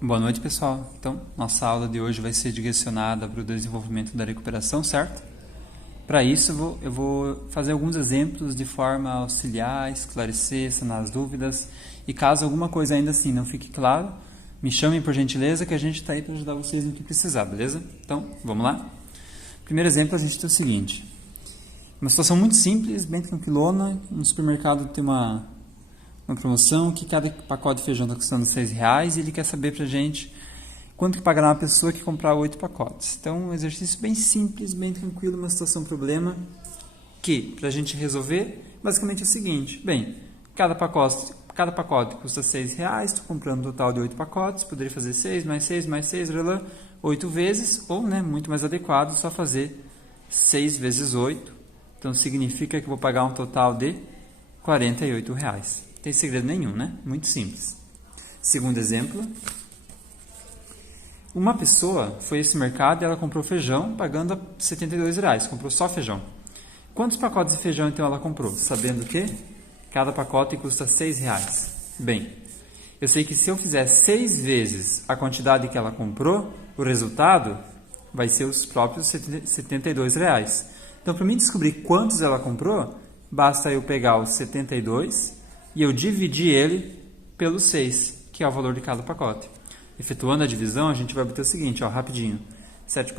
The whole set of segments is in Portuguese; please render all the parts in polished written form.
Boa noite, pessoal. Então, nossa aula de hoje vai ser direcionada para o desenvolvimento da recuperação, certo? Para isso, eu vou fazer alguns exemplos de forma a auxiliar, esclarecer, sanar as dúvidas. E caso alguma coisa ainda assim não fique claro, me chamem por gentileza que a gente está aí para ajudar vocês no que precisar, beleza? Então, vamos lá? Primeiro exemplo, a gente tem o seguinte. Uma situação muito simples, bem tranquilona. No supermercado tem uma promoção que cada pacote de feijão está custando R$6 e ele quer saber para a gente quanto que pagará uma pessoa que comprar 8 pacotes. Então, um exercício bem simples, bem tranquilo, uma situação problema que, para a gente resolver, basicamente é o seguinte. Bem, cada pacote custa R$6, estou comprando um total de 8 pacotes, poderia fazer 6 mais 6 mais 6, 8 vezes, ou, muito mais adequado, só fazer 6 vezes 8. Então, significa que vou pagar um total de R$48. Não tem segredo nenhum, né? Muito simples. Segundo exemplo. Uma pessoa foi a esse mercado e ela comprou feijão pagando R$72. Comprou só feijão. Quantos pacotes de feijão então ela comprou? Sabendo que cada pacote custa R$6. Bem, eu sei que se eu fizer 6 vezes a quantidade que ela comprou, o resultado vai ser os próprios R$72. Então, para mim descobrir quantos ela comprou, basta eu pegar os 72 e eu dividir ele pelo 6, que é o valor de cada pacote. Efetuando a divisão, a gente vai obter o seguinte, rapidinho. 7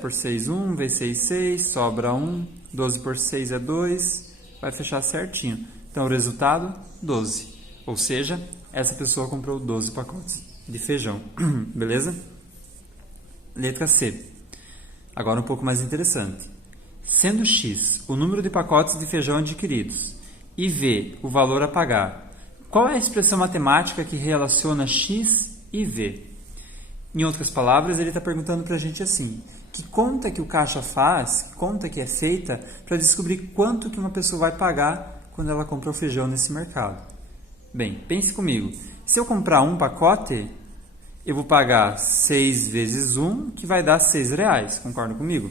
por 6, 1, vezes 6, 6, sobra 1, 12 por 6 é 2, vai fechar certinho. Então, o resultado, 12. Ou seja, essa pessoa comprou 12 pacotes de feijão. Beleza? Letra C. Agora um pouco mais interessante. Sendo X o número de pacotes de feijão adquiridos e V o valor a pagar, qual é a expressão matemática que relaciona X e V? Em outras palavras, ele está perguntando para a gente assim, que conta que o caixa faz, que conta que é feita para descobrir quanto que uma pessoa vai pagar quando ela compra o feijão nesse mercado. Bem, pense comigo, se eu comprar um pacote, eu vou pagar 6 vezes 1, que vai dar R$6, concorda comigo?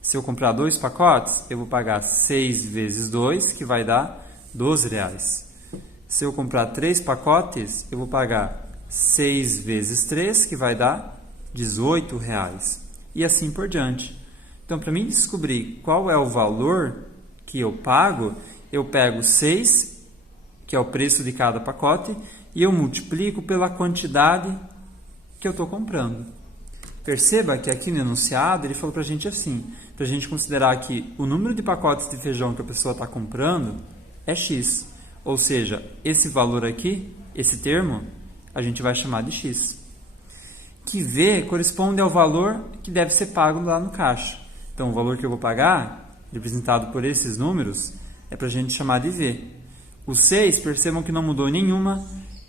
Se eu comprar 2 pacotes, eu vou pagar 6 vezes 2, que vai dar R$12. Se eu comprar 3 pacotes, eu vou pagar 6 vezes 3, que vai dar R$18. E assim por diante. Então, para mim descobrir qual é o valor que eu pago, eu pego 6, que é o preço de cada pacote, e eu multiplico pela quantidade que eu estou comprando. Perceba que aqui no enunciado ele falou para a gente assim, para a gente considerar que o número de pacotes de feijão que a pessoa está comprando é X. Ou seja, esse valor aqui, esse termo, a gente vai chamar de X. Que V corresponde ao valor que deve ser pago lá no caixa. Então, o valor que eu vou pagar, representado por esses números, é para a gente chamar de V. O 6, percebam que não mudou nenhuma,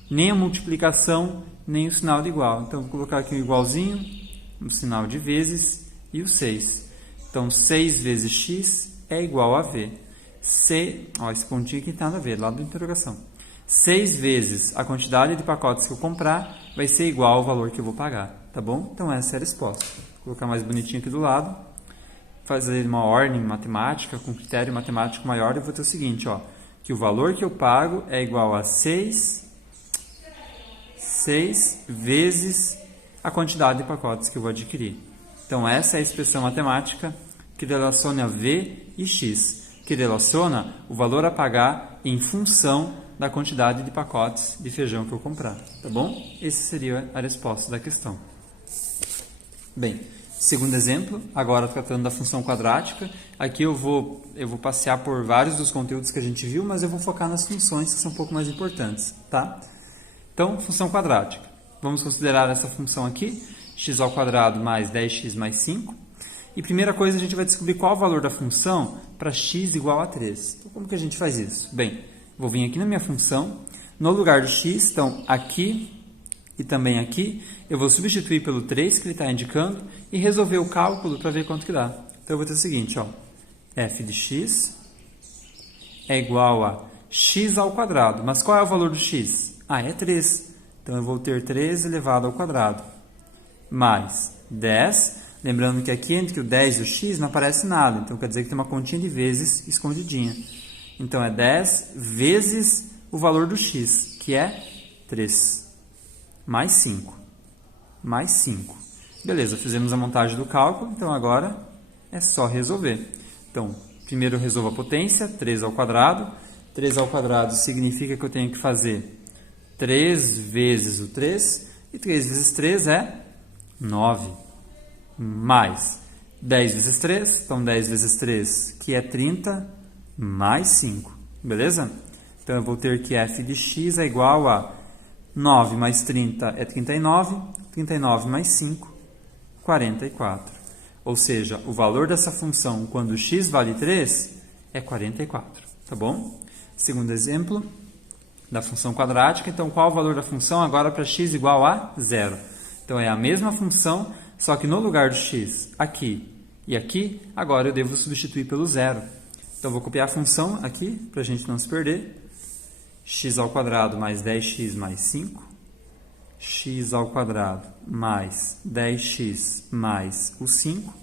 nem a multiplicação, nem o sinal de igual. Então, vou colocar aqui o igualzinho, o sinal de vezes e o 6. Então, 6 vezes x é igual a v. Esse pontinho aqui tem nada a ver, lá da interrogação. 6 vezes a quantidade de pacotes que eu comprar vai ser igual ao valor que eu vou pagar, tá bom? Então, essa é a resposta. Vou colocar mais bonitinho aqui do lado. Fazer uma ordem matemática, com critério matemático maior, eu vou ter o seguinte, que o valor que eu pago é igual a 6 vezes a quantidade de pacotes que eu vou adquirir. Então, essa é a expressão matemática que relaciona V e X, que relaciona o valor a pagar em função da quantidade de pacotes de feijão que eu comprar. Tá bom? Essa seria a resposta da questão. Bem, segundo exemplo, agora tratando da função quadrática, aqui eu vou passear por vários dos conteúdos que a gente viu, mas eu vou focar nas funções que são um pouco mais importantes, tá? Então, função quadrática. Vamos considerar essa função aqui, x² mais 10x mais 5. E primeira coisa, a gente vai descobrir qual o valor da função para x igual a 3. Então, como que a gente faz isso? Bem, vou vir aqui na minha função, no lugar do x, então aqui e também aqui, eu vou substituir pelo 3 que ele está indicando e resolver o cálculo para ver quanto que dá. Então, eu vou ter o seguinte, f de x é igual a x². Mas qual é o valor do x? É 3. Então, eu vou ter 3 elevado ao quadrado, mais 10. Lembrando que aqui entre o 10 e o x não aparece nada, então quer dizer que tem uma continha de vezes escondidinha. Então, é 10 vezes o valor do x, que é 3, mais 5. mais 5. Beleza, fizemos a montagem do cálculo, então agora é só resolver. Então, primeiro eu resolvo a potência, 3 ao quadrado. 3 ao quadrado significa que eu tenho que fazer 3 vezes o 3, e 3 vezes 3 é 9, mais 10 vezes 3, então 10 vezes 3, que é 30, mais 5, beleza? Então eu vou ter que f de x é igual a 9 mais 30 é 39, 39 mais 5, 44. Ou seja, o valor dessa função quando x vale 3 é 44, tá bom? Segundo exemplo da função quadrática, então qual o valor da função agora para x igual a 0? Então é a mesma função, só que no lugar do x aqui e aqui, agora eu devo substituir pelo 0. Então eu vou copiar a função aqui para a gente não se perder. X ao quadrado mais 10x mais 5, x ao quadrado mais 10x mais o 5,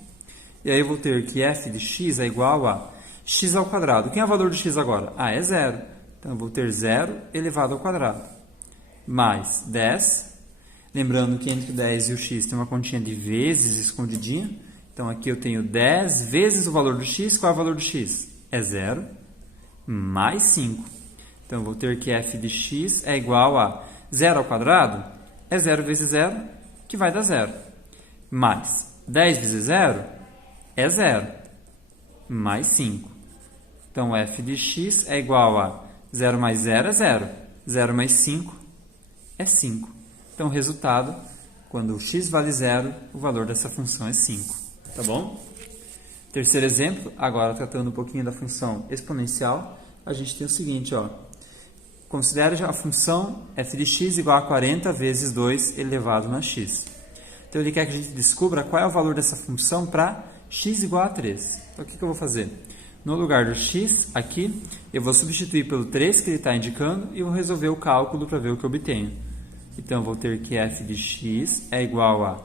e aí eu vou ter que f de x é igual a x ao quadrado. Quem é o valor de x agora? Ah, é 0. Então eu vou ter 0 elevado ao quadrado, mais 10, lembrando que entre o 10 e o x tem uma continha de vezes escondidinha, então aqui eu tenho 10 vezes o valor do x. Qual é o valor do x? É 0, mais 5. Então eu vou ter que f de x é igual a 0 ao quadrado, é 0 vezes 0, que vai dar 0, mais 10 vezes 0 é 0, mais 5. Então f de x é igual a 0 mais 0 é 0, 0 mais 5 é 5. Então o resultado, quando o x vale 0, o valor dessa função é 5. Tá bom? Terceiro exemplo, agora tratando um pouquinho da função exponencial, a gente tem o seguinte, ó. Considere a função f de x igual a 40 vezes 2 elevado na x. Então ele quer que a gente descubra qual é o valor dessa função para x igual a 3. Então o que eu vou fazer? No lugar do x, aqui, eu vou substituir pelo 3 que ele está indicando e vou resolver o cálculo para ver o que eu obtenho. Então eu vou ter que f de x é igual a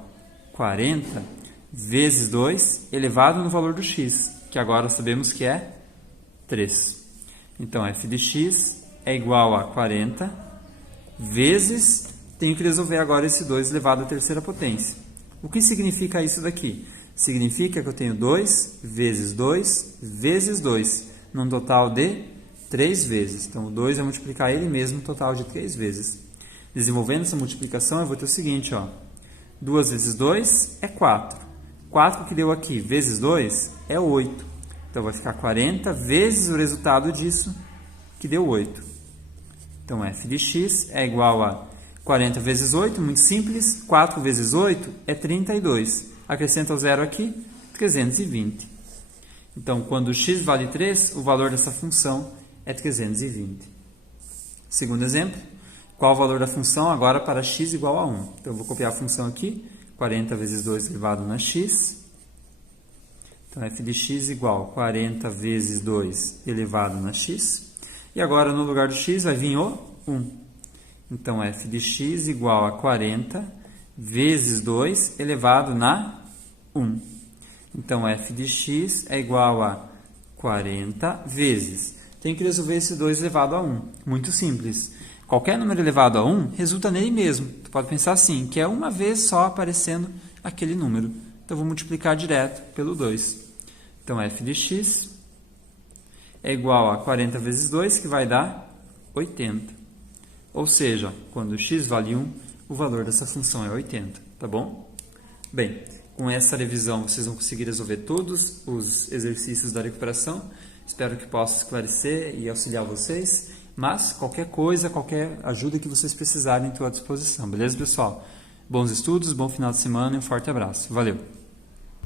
40 vezes 2 elevado no valor do x, que agora sabemos que é 3. Então f de x é igual a 40 vezes, tenho que resolver agora esse 2 elevado à terceira potência. O que significa isso daqui? Significa que eu tenho 2 vezes 2 vezes 2, num total de 3 vezes. Então, o 2 é multiplicar ele mesmo, um total de 3 vezes. Desenvolvendo essa multiplicação, eu vou ter o seguinte, ó. 2 vezes 2 é 4. 4 que deu aqui vezes 2 é 8. Então, vai ficar 40 vezes o resultado disso, que deu 8. Então, f de x é igual a 40 vezes 8, muito simples. 4 vezes 8 é 32. Acrescenta o 0 aqui, 320. Então, quando o x vale 3, o valor dessa função é 320. Segundo exemplo, qual o valor da função agora para x igual a 1? Então, eu vou copiar a função aqui, 40 vezes 2 elevado na x. Então, f de x igual a 40 vezes 2 elevado na x. E agora, no lugar do x, vai vir o 1. Então, f de x igual a 40 vezes 2 elevado na 1. Então, f de x é igual a 40 vezes. Tem que resolver esse 2 elevado a 1. Muito simples. Qualquer número elevado a 1 resulta nele mesmo. Tu pode pensar assim, que é uma vez só aparecendo aquele número. Então, vou multiplicar direto pelo 2. Então, f de x é igual a 40 vezes 2, que vai dar 80. Ou seja, quando x vale 1, o valor dessa função é 80, tá bom? Bem, com essa revisão vocês vão conseguir resolver todos os exercícios da recuperação. Espero que possa esclarecer e auxiliar vocês. Mas qualquer coisa, qualquer ajuda que vocês precisarem, estou à disposição. Beleza, pessoal? Bons estudos, bom final de semana e um forte abraço. Valeu!